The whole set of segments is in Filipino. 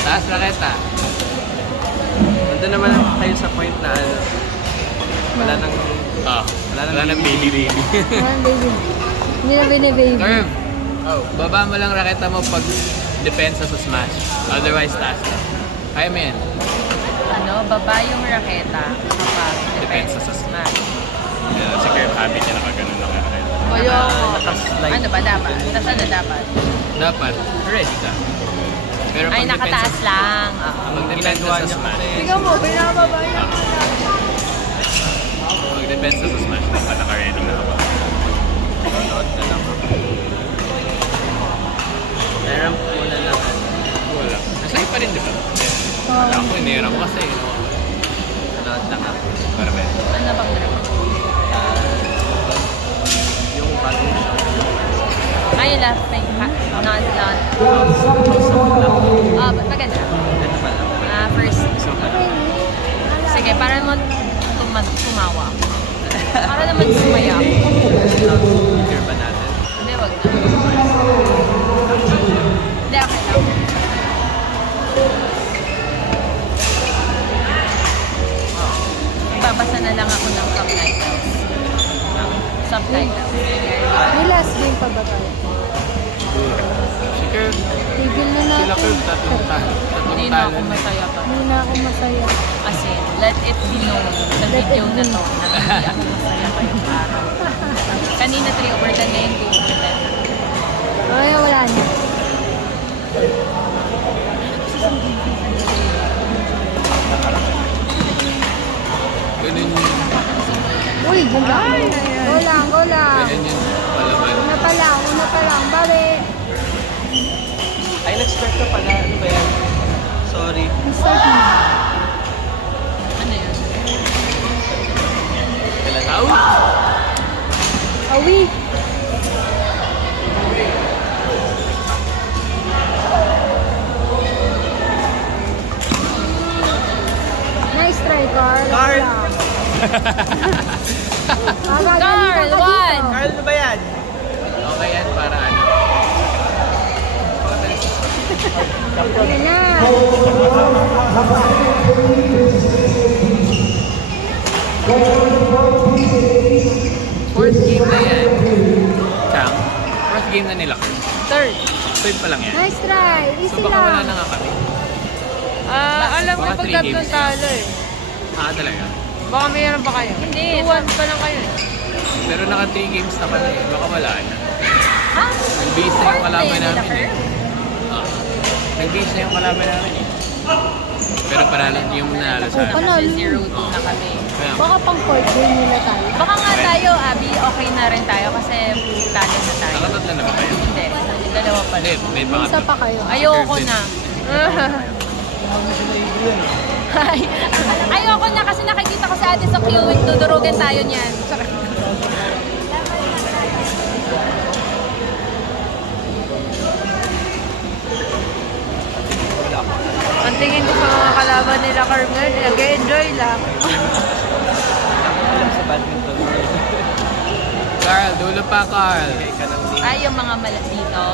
Taas raketa. Nandun naman kayo sa point na ano. Wala nang baby. Walang baby. Hindi na bine-baby. Curve. Baba mo lang raketa mo pag depensa sa smash. Otherwise, taas lang. Kaya mo yan. Ano, baba yung raketa kapag depensa sa smash. Yeah, si Curve habit niya nakaganon lang yung raketa. Ano ba dapat? Tapos ano dapat? Dapat, ready ka. Pero ay, nakataas lang. Pag depensa sa smash. Tingnan mo, binababa niya. Pag depensa sa smash, dapat naka-ready na ako. Load na lang ako. Naramp muna lang. Wala. Nasay pa rin, di ba? Wala ako, iniram kasi. Load lang ako. Para ba? Ano bang drama? Yung bagong show. Ay, last thing. Not. But maganda. Ito pa lang. First. Sige, para mo tumawa. Para naman sumaya ako. Clear ba natin? Hindi, wag na. Hindi, okay lang. Babasa na lang ako ng subtitles. Subtitles. May last game pa ba tayo? Si Curve. Tigil na natin. Sila Curve, tatlong Hindi na ako masaya pa. Hindi na ako masaya. As in, let it be known sa video na to na hindi ako masaya kayong araw. Kanina 3 over 10 na yung 2 over 10. Ay, wala na. Ganun yun. Uy, ganda. Go lang. Ganun yun. Palaban. Una pa lang. Bawi. Ay, nag-start ka pala. Ano ba yan? Sorry. Start na. Ano yun? Kailan tao? Awi. Nice try, Carl. Carl! Carl, one! Carl, ano ba yan? Okay yan para ano? Ayan na. Fourth game na yan. Chang, fourth game na nila. Third. Third pa lang yan. Nice try. Easy So baka wala lang. na nga kami. Alam ko Baka pag 3 tatlong games. talo eh. Talaga. Baka mayroon pa kayo. Hindi. 2-1 pa lang kayo eh. Pero naka 3 games na pala eh. Baka wala na. Ha? Nag-base na yung kalaban Fourth day namin nila, eh. Nag-base na yung kalaban namin eh. Pero parang yung nanalo sa amin. Panalo. Kasi 0-2 na kami. Kaya, Baka pang court game nila tayo. Baka nga tayo, Abby, okay na rin tayo kasi talo na tayo. nakatatlo na ba kayo? Hindi. Dalawa pa Hindi, lang. may Isa pangatlo. pa kayo. Ayoko na. Ayoko na kasi nakikita ko sa atin sa queuing, tudurugan tayo niyan. Ang tingin ko sa mga kalaban nila, Carmen, nag-enjoy lang. Alam sa badminton. Carl, dulo pa Carl. Ay, yung mga malat dito,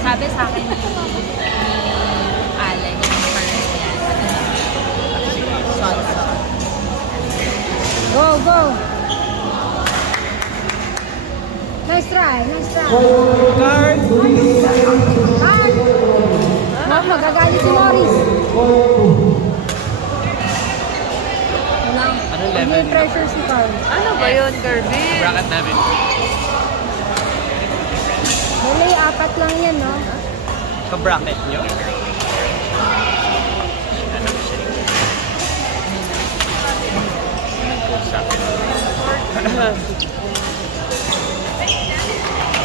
sabi sa akin ni Alec, yung parang yan. Sonson. Go, go! Nice try, nice try. Carl! Carl! Magagalit si Morris. Ano level May nila? pressure si Carl. Ano ba yun, Kirby? Bracket namin. Bale, 4 lang yan, no? Ka-bracket nyo?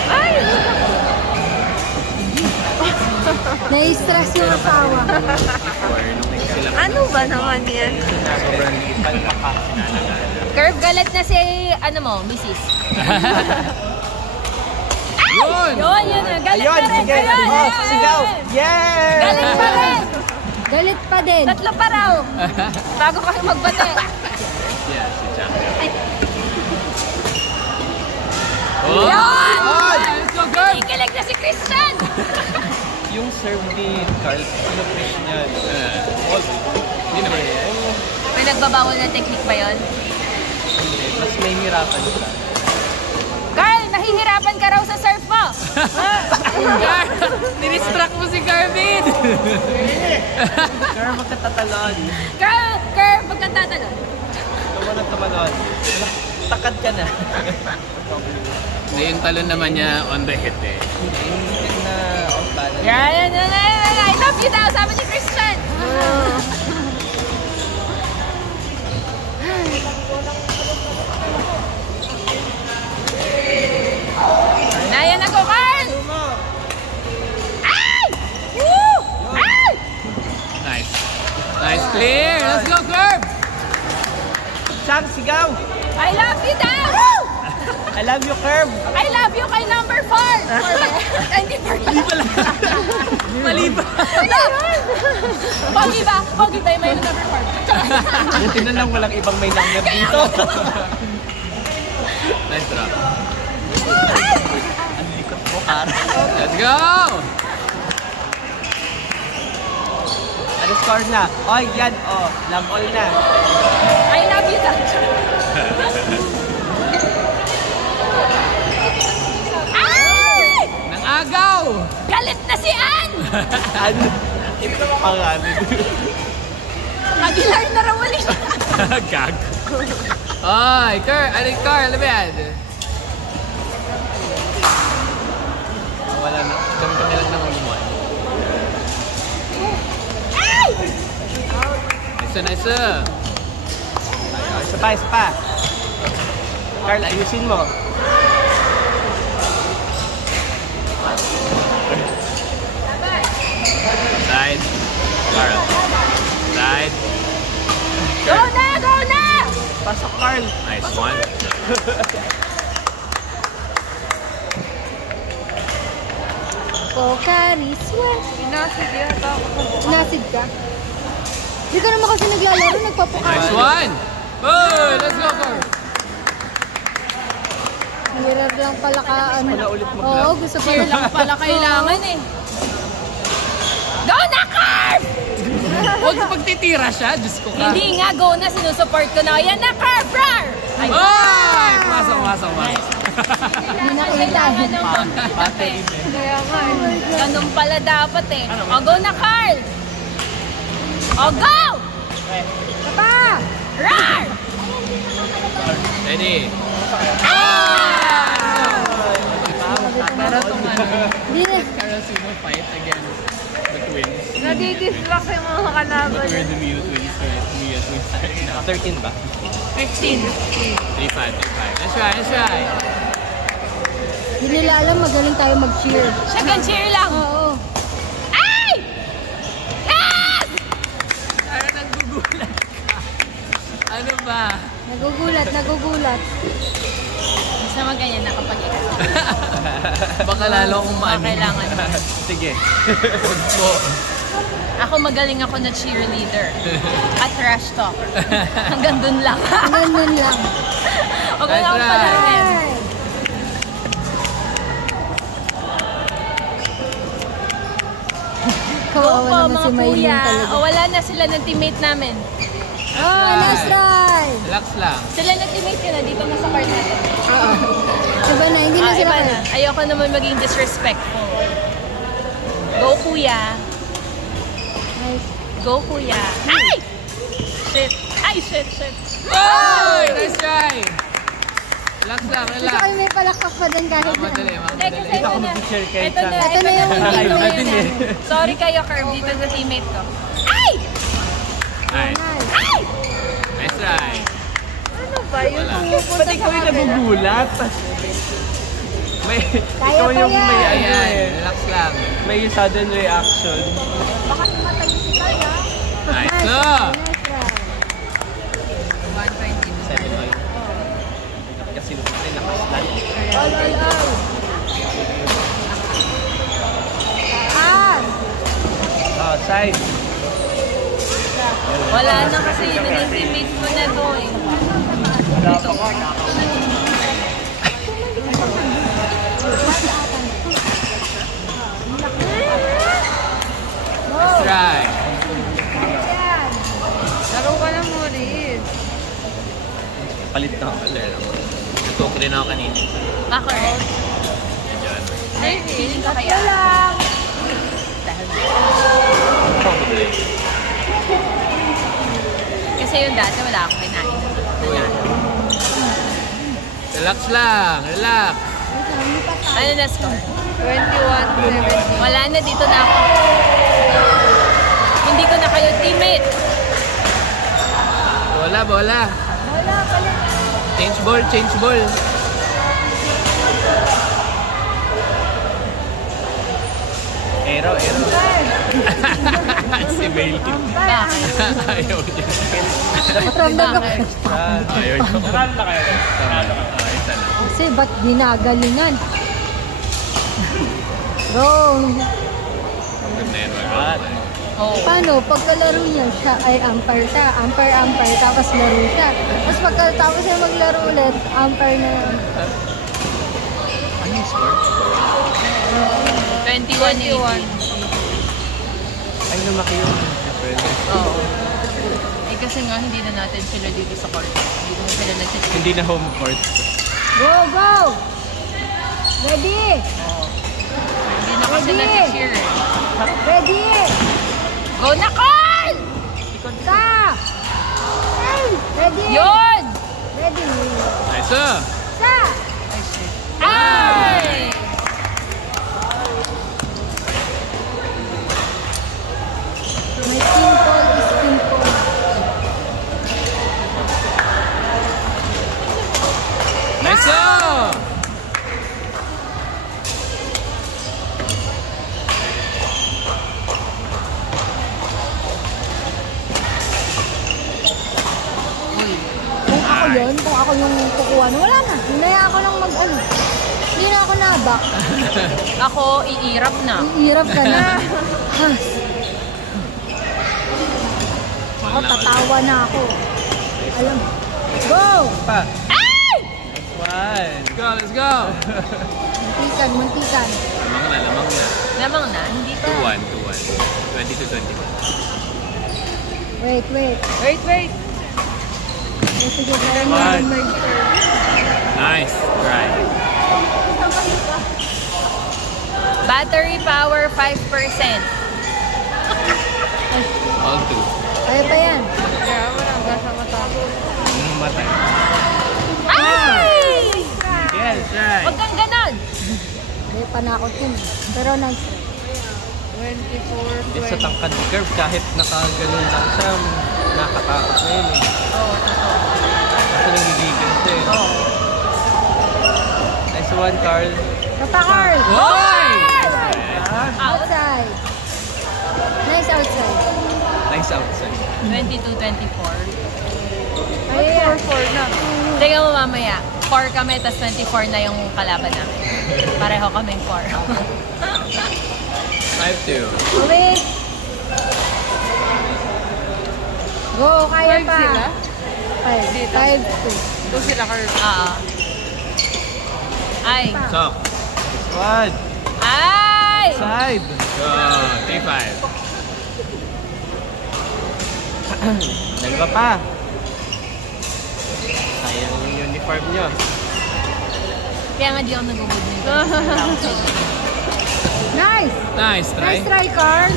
Ay! Nai-stress yung asawa. Ano ba naman yan? Sobrang ipal na ka. Curve, galit na si, ano mo, Mrs. Yun! Yun na. Galit na rin. sige. Ayun, Oh, ayun, sigaw! ayun. Yeah! Galit pa rin. Galit pa din. 3 pa raw. Bago kayo magbate. Yeah, si champion. Ay. Oh! Yun! Oh! Let's go, girl! Ikilig na si Christian. yung serve ni Carl, pinupush niya. Hindi naman. May nagbabawal na technique ba yun? Mas may hirapan siya. Carl, nahihirapan ka raw sa surf mo! Carl! Ninistrack mo si Carvin! Carl, magkatatalon. Carl, pagkatatalon. Tama na tumalon. Takad ka na. Hindi, yung talon naman niya on the hit eh. Yung na off balance. Yan, I love you daw, sabi ni Christian. Naya na ko, Carl! Ay! Woo! Ay! Nice. Nice clear! Let's go, Curb! Sam, sigaw! I love you daw! I love you, Curb! I love you kay number 4! Hindi pala. Mali ba? Pogi ba? Pogi ba yung may number 4? Buti na lang walang ibang may number dito. Nice drop. Ang likot mo, Carl. Let's go! Ano score na? Oh, yan. Oh, love all na. I love you daw. Ay! Nang agaw! Galit na si Ann! Ano? Ito ang pangalan. Aguilar na raw ulit. Gag. Ay, Carl! Ano ba yan? Wala na. Kami lang naman gumawa. Ay! Nice. Isa pa. Carl, ayusin mo. Side. Carl. Side. Go na! Pasok, Carl. Nice one. Pocari Sweat. Inasid yata ako. Nasid ka? Di ka naman kasi naglalaro, nagpapukari. Nice one. Oh, let's go, Carl. Mirror lang pala ka, ano. Wala ulit mag-love. Oo, gusto ko Cheer lang pala kailangan eh. Go na, Carl! Huwag pagtitira siya. Diyos ko ka. Hindi nga, go na. Sinusupport ko na. Yan na, Carl! Rar! Ay, Ay! Pumasok. Hindi na kailangan kailangan. ng pang-pick eh. Kaya nga, eh. Ganun pala dapat eh. O, go na, Carl! O, go! Pa! Rar! Ready? Pero itong ano, Hindi na. Carol Sino fight against the twins. Nadidistract yung mga kalaban. But we're the Mio twins, right? Mio twins right now. 13 ba? 15. 3-5. Let's try. Hindi nila alam, magaling tayo mag-cheer. Cheer lang. Oo. Ay! Yes! Parang naggugulat ka. Ano ba? Nagugulat. Basta maganyan na kapag ikaw. Baka lalo akong maano. Kailangan. Sige. Ako magaling ako na cheerleader. At trash talker. Hanggang dun lang. Ganun lang. Huwag na akong palarin. Ay! Go Kawawa po naman mga si Maylin kuya. talaga. O wala na sila ng teammate namin. Oh, nice try! Relax lang. Sila ng teammate ko na dito na sa car natin. Oo. Iba na, hindi na sila Iba kaya. na. Ayoko naman maging disrespectful. Go kuya. Nice. Go kuya. Ay! Shit. Ay, shit. Ay! Nice try! Relax lang, Gusto relax. kayo may palakpak pa din kahit na. Madali. Hindi, kasi Dito ako ito na. mag-share kay Ito na. Chan. Ito na yung Ito dito na din yun. eh. Sorry kayo, Curb. Dito sa teammate ko. Ay! Nice. Nice. Ay! Nice try. Ano ba yun? Wala. Pumupunta Ba't sa ikaw yung camera. nagugulat? May, Kaya ikaw pa yung yan. may ano Ayan, eh. relax lang. May sudden reaction. Baka namatay si Kaya. Nice. Nice. So, Nice try. 7 oil. Kasi nakaslan. All. Ah! Oh, side. Wala na kasi yun. Naging teammate mo na to eh. Dito. rin ako kanina. Ako rin. Medyo ano. Feeling ko kaya. Probably. Kasi yung dati wala akong kinain. Relax lang, relax. Ano na score? 21-17. Wala na, dito na ako. Hindi ko na kayo teammate. Bola, bola. Wala pala. Change ball, change ball. Ero. Si Bailey. Ayaw niya. Matramdam ako. Ayaw niya. Naralo na kayo. Isa na. Kasi ba't ginagalingan? Wrong. Good na yun, wag. Oh. Paano? Pagkalaro niya, siya ay umpire siya. Umpire, tapos laro siya. Tapos pagkatapos niya maglaro ulit, umpire na yun. Ano yung score? 21-18. Ay, lumaki yun. Oo. Eh kasi nga, hindi na natin sila dito sa court. Hindi na sila nag-cheer. Hindi na home court. Go, go! Ready! Hindi na kasi Ready? nag-cheer. Ready! Go na, Carl! Sa! Ready! Yun! Ready! Nice. Sa! Ay! My simple is simple. Nice. Kung ako yun, kung ako yung kukuha, wala na. Hinaya ako lang mag-ano. Hindi na ako nabak. Ako, iirap na. Iirap ka na. Has. Ako, tatawa na ako. Alam. Go! Pa. Ay! One. Let's go, let's go. Muntikan, muntikan. Lamang na, lamang na. Lamang na, hindi pa. 2-1, 2-1. 20-21. Wait. Wait. Sige, parang One. mag-merge. Nice try. Battery power 5%. All two. Kaya pa yan. Kaya wala gasa matapos. Matay. Ay! Yes, right. Huwag kang ganon. Hindi, panakot yun. Pero nice. 24, Hindi sa tangkad ni Curve, kahit nakaganon lang siya, nakatakot na yun eh. Oo, totoo. Kasi nangigigil siya eh. Nice one, Carl. Tatakar! Hoy! Outside. Nice outside. Nice outside. 22-24. Ayan. 4 na. Tingnan mo mamaya. 4 kami, tas 24 na yung kalaban namin. Pareho kaming 4. 5-2. Wait. Go, kaya pa. 5, 2. Doon sila curve. Oo. Ay. Sok. Nice one. Ay! Side. Go. 3-5. Dalawa pa. Sayang yung uniform nyo. Kaya nga di ako nag-good nito. Nice. Nice try. Nice try, Carl.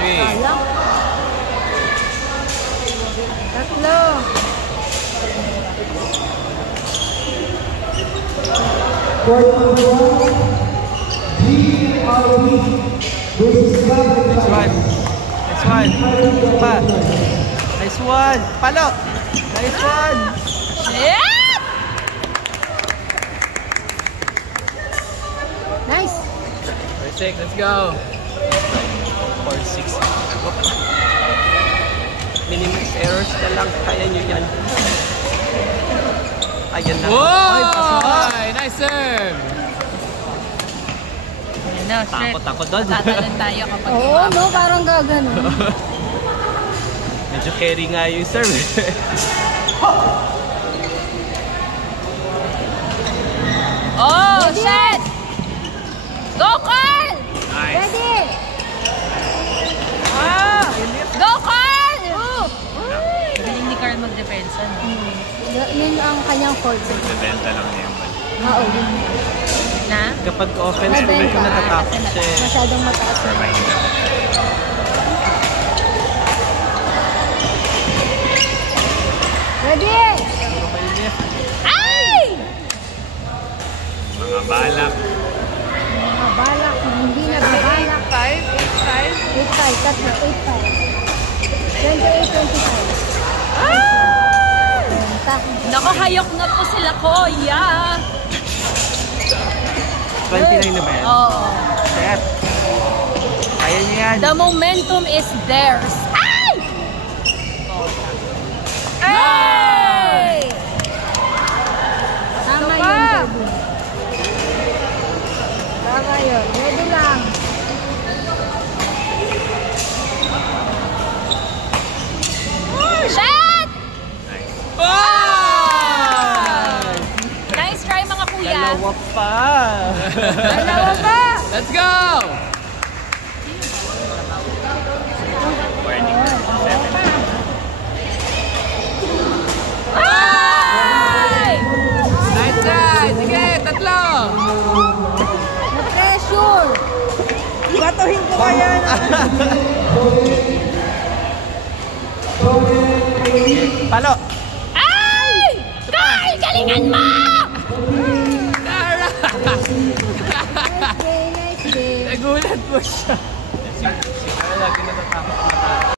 3. Kala. Tatlo. Nice one. Nice one. Pa. Nice one. Palo. Nice one. Shit! Nice. 4-6. Let's go. 4-6. Minimize errors na lang. Kaya nyo yan. Ayan na. Ay, pasok. Whoa! Nice serve. Ayan na, shit. Takot ako doon. Tatalon tayo kapag Oo, no? Parang gagano. Medyo carry nga yung serve. Oh, shit! Go, Carl! Nice. Ready? Go, Carl! Galing ni Carl mag-depensa, no? Yun ang kanyang forte. Bebenta lang niya yung ball. Oo, yun. Na? Kapag offense, Mabenta. medyo natatakot siya eh. Masyadong mataas Or yun. mahina. Ready? Puro mainit. Ay! Mga balak. Mga balak, mga hindi na balak. 8-5, tatlo, 8-5. 28-25. Benta. Nako, hayok na po sila, Kuya. 29 na ba yan? Oo. Set. Kaya niya yan. The momentum is theirs. Ay! Ay! Tama yun, Kevin. Tama yun. Ready lang. Shot! Nice. Ah! Nice try, mga kuya. Dalawa pa. Dalawa pa. Let's go! Warning. 7. Ay! Nice try! Sige, tatlo! Na-pressure. Batuhin ko kaya na. Palo. Ay! Carl, galingan mo! Tara! Nice day, nice day. Nagulat po siya. Si Carl lagi natatakot.